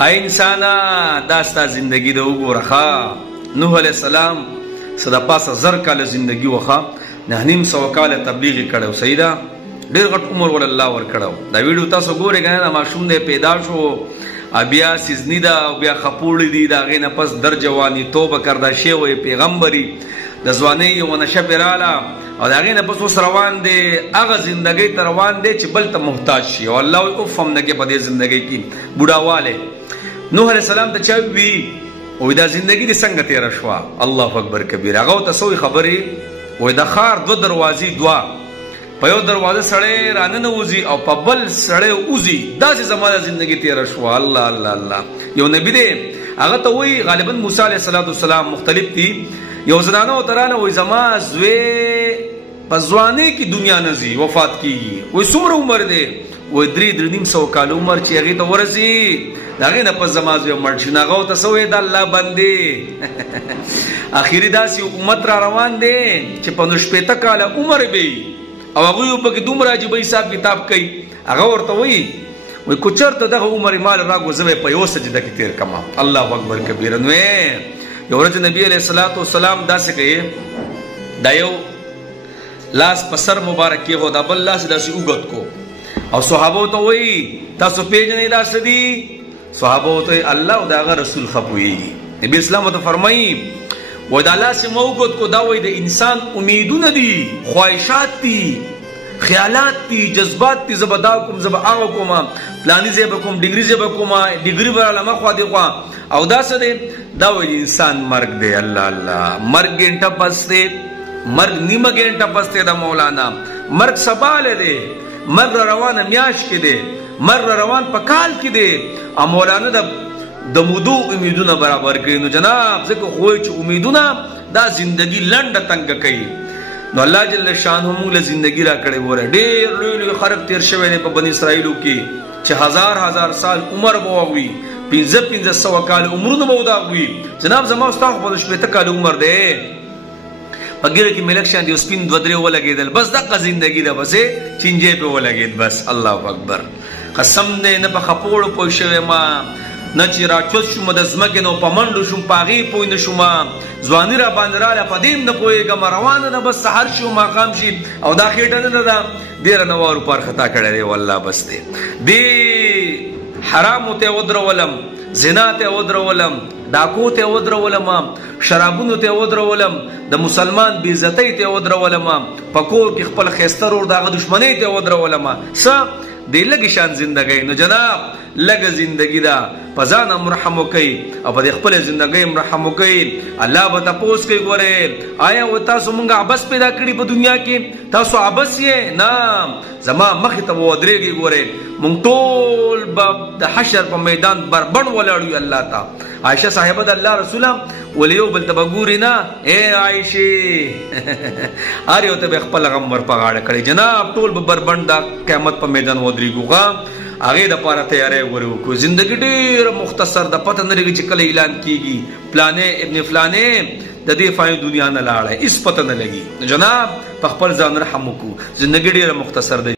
های انسانا دا ستا زندگی دا وګوره. نوح علیہ السلام صدا پاسه 1000 کاله زندگی وخه، 950 کاله تبلیغ کړو. صحیح ده، ډېر غټ عمر ول الله ور کړو. دا ویډیو تاسو ګورئ کنه، دا ماشوم دی پیدا شو، بیا سیزنی دا او بیا خپوړی دی، دا غینه پس در جوانی توبه کردا شی وي پیغمبري د ځواني یو نشه پیراله او دا غینه پس وس روان دی هغه زندگی تر روان دی چې بل ته محتاج شي او الله او فهم نه کې په دې زندگی کې بوډاواله. نوح علیہ السلام ته چا وی او دا زندگی دې څنګه تیر شو؟ الله اکبر کبیر. هغه ته سوې خبري وې د خار دو دروازې دوا، په یو دروازه سړی راننه وځي او په بل سړی وځي، داسې زمانه زندگی تیر شو. الله الله الله. یو نبی دی هغه ته وی غالبا موسی علیہ السلام مختلف دي، یو زنانه ترانه وی زما زوی په ځواني کې دنیا نزي وفات کیږي. وی څومره عمر دی؟ وی 3.5 کال عمر چې هغه ته ورسي داغه نه پس زما زوی مړ شي. هغه ته سوې د الله بندي اخیری داسې حکومت را روان دی چې 50 کال عمر به او هغه په کې دومره عجیب حساب کتاب کوي. هغه ورته وی کوچر ته دغه عمر مال راغوزوي په یو سجده کې تیر کما. الله اکبر کبیر. نو یو ورځ نبی علیہ السلام داسې کوي، دا یو لاس په سر مبارک کې هو، دا بل لاس داسې وګت کو او صحابه ته وی تاسو پیژنې دا سدي؟ صحابه ته الله او دا رسول خپوي. نبی اسلام ته فرمایي و دا لاس موجود کو دا وای د انسان امیدونه دي، خواهشات دي، خیالات دي، جذبات دي. زبدا کوم زب هغه کوم پلاني زب کوم ډیګري زب کوم ډیګري ور لمه خو دی خو او دا څه دی؟ دا وای انسان مرګ دی. الله الله. مرګ ګنټه پسته، مرګ نیمه ګنټه پسته دا مولانا. مرګ سباله دی، مرګ روانه میاش کې دی، مرګ روان په کال کې دی. ا مولانا د مودو امیدونه برابر کړي. نو جناب ځکه خو چې امیدونه دا زندگی لنډه تنگ کوي. نو الله جل شانه موږ له زندگی را کړې وره ډېر لوی خراب تیر شوی دی په بنی اسرائیلو کې چې هزار سال عمر بو وي، 1500 کال عمرونه بو دا وي. جناب زما استاد په 15 کال عمر دی، پګیره کې ملک شان دی سپین 2-3 ولګیدل، بس دغه زندگی ده، بس چنجه په ولګید بس. الله اکبر. قسم دې نه په خپوړو پوه شوی ما، نه چې راچوت شوم د ځمکې نو په منډو شوم پاغي پوه نه شوم، ځواني را باندې راله په دې نه پوهېږم، روانه ده بس سحر شي او ماښام شي او دا خېټه نه ده ډېره نوارو پر خطا کړی دی. والله بس دی دې حرامو ته ودرولم، زنا ته ودرولم، ډاکو ته ودرولم، شرابونو ته ودرولم، د مسلمان بې عزتۍ ته ودرولم، په کور کې خپل ښایسته ورور د هغه دښمنۍ ته ودرولم. څه دی لږ شان زندګۍ. نو جناب لږ زندگی دا په ځان هم رحم وکړئ او په خپل زندګۍ هم رحم وکړئ. الله به تاسو کوي ګوره آیا و تاسو مونږه عبس پیدا کړی په دنیا کې؟ تاسو عبس یې نه، زما مخې ته ودرېږي. ګوره مونږ ټول به د حشر په میدان بربند ولاړو الله ته. عائشہ صاحبه د الله رسوله ولیو بل ته بګوري نه، اے عائشہ ار یو ته خپل غم ور په غاړه کړی. جناب ټول به بربند د قیامت په میدان ودرېږو. هغه د پاره تیارې ورو. زندگی ډېر مختصر د پته نه لګي چې کله اعلان کیږي پلانې ابن فلانې د دې فانی دنیا نه لاړه، اس پته نه لګي. جناب په خپل ځان رحم وکړو. زندگی ډېر مختصر ده.